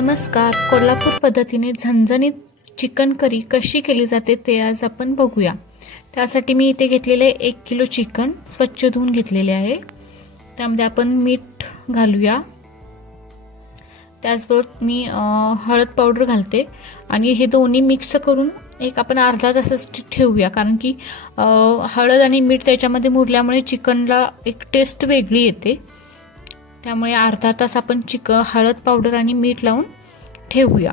नमस्कार. कोल्हापूर पद्धतीने झणझणीत चिकन करी कशी केली जाते ते आज आपण बघूया. त्यासाठी मी इथे घेतलेले 1 किलो चिकन स्वच्छ धुवून घेतलेले आहे. त्यामध्ये आपण मीठ घालूया. त्याचबरोबर मी हळद पावडर घालते आणि हे दोन्ही मिक्स करून आपण अर्धा तासच ठेवूया, कारण की हळद आणि मीठ त्याच्यामध्ये मुरल्यामुळे चिकनला एक टेस्ट वेगळी येते. त्यामुळे अर्धा तास आपण हळद पावडर आणि मीठ लावून ठेवूया.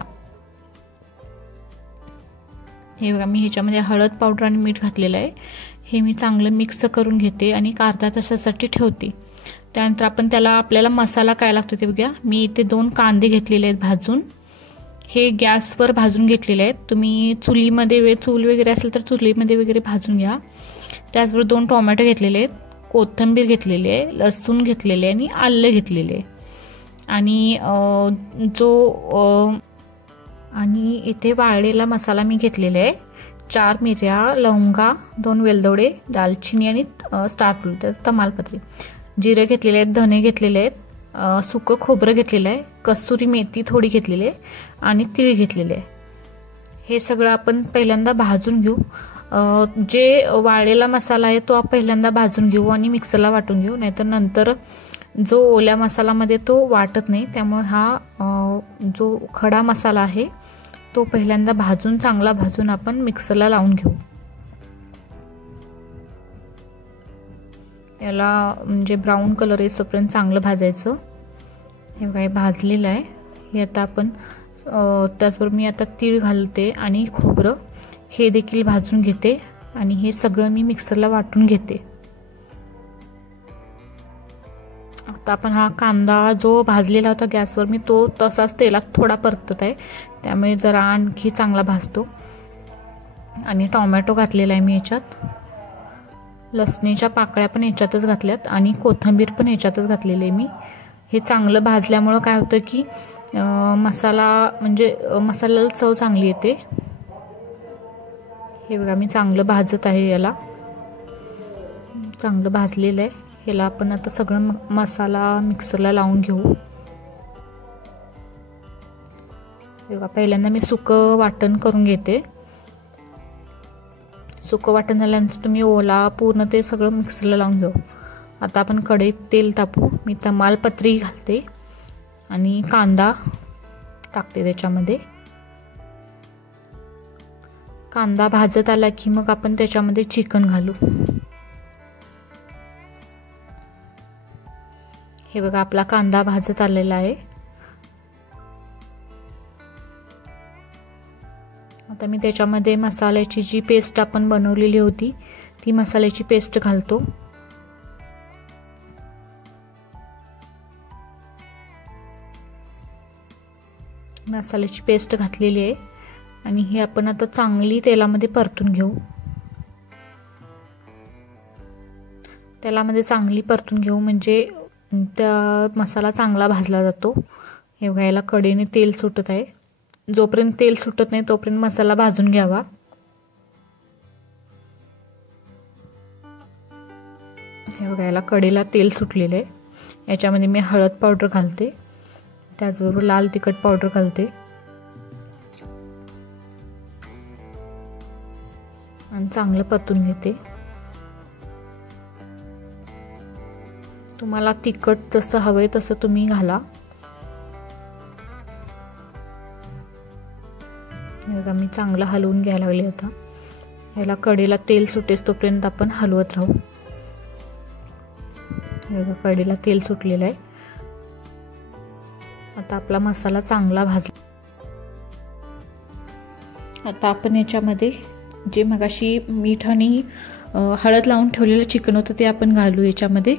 हे बघा, मी ह्याच्यामध्ये हळद पावडर आणि मीठ घातलेलं आहे. हे मी चांगलं मिक्स करून घेते आणि अर्धा तासासाठी ठेवते. त्यानंतर आपल्याला मसाला काय लागतो ते बघूया. मी इथे 2 कांदे घेतलेले आहेत भाजून. हे गॅसवर भाजून घेतलेले आहेत. तुम्ही चुलीमध्ये चूल वगैरे असेल तर चुलीमध्ये वगैरे भाजून घ्या. त्याचबरोबर 2 टोमॅटो घेतलेले आहेत, कोथिंबीर घेतलेली आहे, लसूण घेतलेले आहे आणि आलं घेतलेले आहे. आणि इथे वाळलेला मसाला मी घेतलेला आहे. 4 मिऱ्या, लवंगा, 2 वेलदोडे, दालचिनी आणि स्टारफ्रूट तमालपत्री, जिरे घेतलेले आहेत, धने घेतलेले आहेत, सुकं खोबरं घेतलेलं आहे, कसुरी मेथी थोडी घेतलेली आहे आणि तीळ घेतलेले आहे. हे सगळं आपण पहिल्यांदा भाजून घेऊ. जे वाळलेला मसाला आहे तो पहिल्यांदा भाजून घेऊ आणि मिक्सरला वाटून घेऊ, नाहीतर नंतर जो ओल्या मसालामध्ये तो वाटत नाही. त्यामुळे हा जो खडा मसाला आहे तो पहिल्यांदा चांगला भाजून आपण मिक्सरला लावून घेऊ. याला म्हणजे ब्राऊन कलर येईपर्यंत चांगलं भाजायचं. हे काय भाजलेलं आहे. हे आता आपण त्याचबरोबर मी आता तीळ घालते आणि खोबरं हे देखील भाजून घेते आणि हे सगळं मी मिक्सरला वाटून घेते. आता आपण हा कांदा जो भाजलेला होता गॅसवर मी तो तसाच तेलात थोडा परतत आहे, त्यामुळे जरा आणखी चांगला भाजतो. आणि टोमॅटो घातलेला आहे मी याच्यात. लसणीच्या पाकळ्या पण याच्यातच घातल्यात आणि कोथिंबीर पण याच्यातच घातलेली आहे मी. हे चांगलं भाजल्यामुळं काय होतं की मसाल्याला चव चांगली येते. हे बघा, मी चांगलं भाजत आहे. याला चांगलं भाजलेलं आहे. याला आपण आता सगळं मसाला मिक्सरला लावून घेऊ. हे बघा, पहिल्यांदा मी सुकं वाटण करून घेते. सुकं वाटण झाल्यानंतर तुम्ही ओला पूर्ण ते सगळं मिक्सरला लावून घेऊ. आता आपण कढईत तेल तापू. मी तमालपत्री घालते आणि कांदा टाकते त्याच्यामध्ये. कांदा भाजत आला की मग आपण त्याच्यामध्ये चिकन घालू. हे बघा, आपला कांदा भाजत आलेला आहे. आता मी त्याच्यामध्ये मसाल्याची जी पेस्ट आपण बनवलेली होती ती मसाल्याची पेस्ट घालतो. मसाल्याची पेस्ट घातलेली आहे आणि हे आपण आता चांगली तेलामध्ये परतून घेऊ. तेलामध्ये चांगली परतून घेऊ म्हणजे त्या मसाला चांगला भाजला जातो. हे बघायला कडेने तेल सुटत आहे. जोपर्यंत तेल सुटत नाही तोपर्यंत मसाला भाजून घ्यावा. हे बघायला कडेला तेल सुटलेलं आहे. याच्यामध्ये मी हळद पावडर घालते, त्याचबरोबर लाल तिखट पावडर घालते आणि चांगलं परतून घेते. तुम्हाला तिखट जसं हवंय तसं तुम्ही घाला. मी चांगलं हलवून घ्यायला लागले. आता याला कडेला तेल सुटेस तोपर्यंत आपण हलवत राहू. कडेला तेल सुटलेलं आहे. आता आपला मसाला चांगला भाजला. आता आपण याच्यामध्ये जे मगाशी मीठ आणि हळद लावून ठेवलेलं चिकन होतं ते आपण घालू याच्यामध्ये.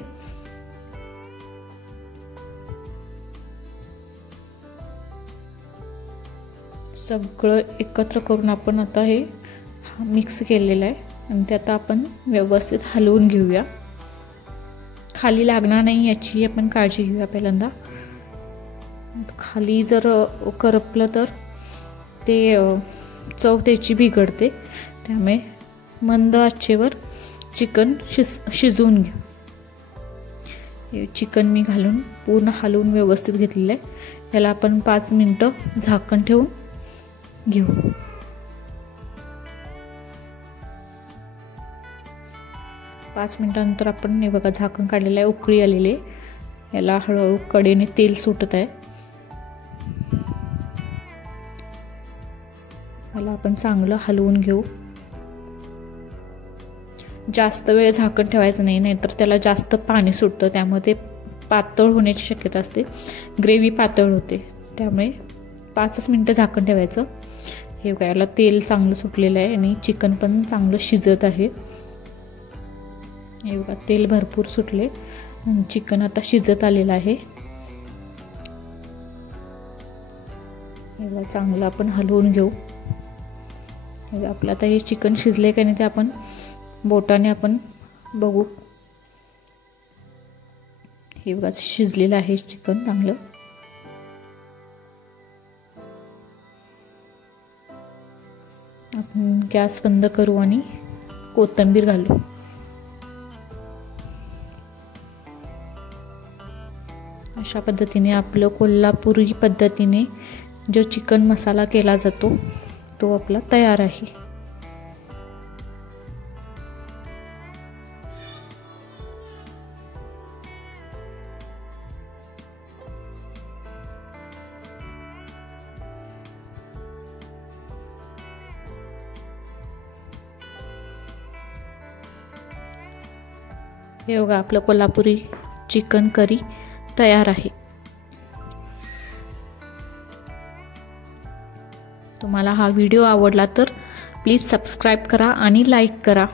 सगळं एकत्र करून आपण आता हे मिक्स केलेलं आहे आणि ते आता आपण व्यवस्थित हलवून घेऊया. खाली लागणार नाही याची आपण काळजी घेऊया. पहिल्यांदा खाली जर करपलं तर ते चव त्याची बिघडते. त्यामुळे मंद आचेवर चिकन शिजवून घेऊ. हे चिकन मी घालून पूर्ण हलवून व्यवस्थित घेतलेलं आहे. याला आपण 5 मिनटं झाकण ठेवून घेऊ. 5 मिनिटांनंतर आपण हे बघा झाकण काढलेलं आहे, उकळी आलेली आहे. याला हळूहळू कडेने तेल सुटत आहे. याला आपण चांगलं हलवून घेऊ. जास्त वेळ झाकण ठेवायचं नाही, नाहीतर त्याला जास्त पाणी सुटतं, त्यामुळे ते पातळ होण्याची शक्यता असते. ग्रेव्ही पातळ होते, त्यामुळे 5 मिनिटं झाकण ठेवायचं. हे बघा याला तेल चांगलं सुटलेलं आहे आणि चिकन पण चांगलं शिजत आहे. हे बघा तेल भरपूर सुटले आणि चिकन आता शिजत आलेलं आहे. हे बघा चांगलं आपण हलवून घेऊ. हे आपलं आता हे चिकन शिजले का नाही ते आपण बोटाने आपण बघू. हे बघा शिजलेलं आहे चिकन चांगलं. आपण गॅस बंद करू आणि कोथिंबीर घालू. अशा पद्धतीने आपलं कोल्हापुरी पद्धतीने जो चिकन मसाला केला जातो तो आपला तयार आहे. हे बघा आपलं कोल्हापुरी चिकन करी तयार आहे. तुम्हाला हा व्हिडिओ आवडला तर प्लीज सबस्क्राईब करा आणि लाईक करा.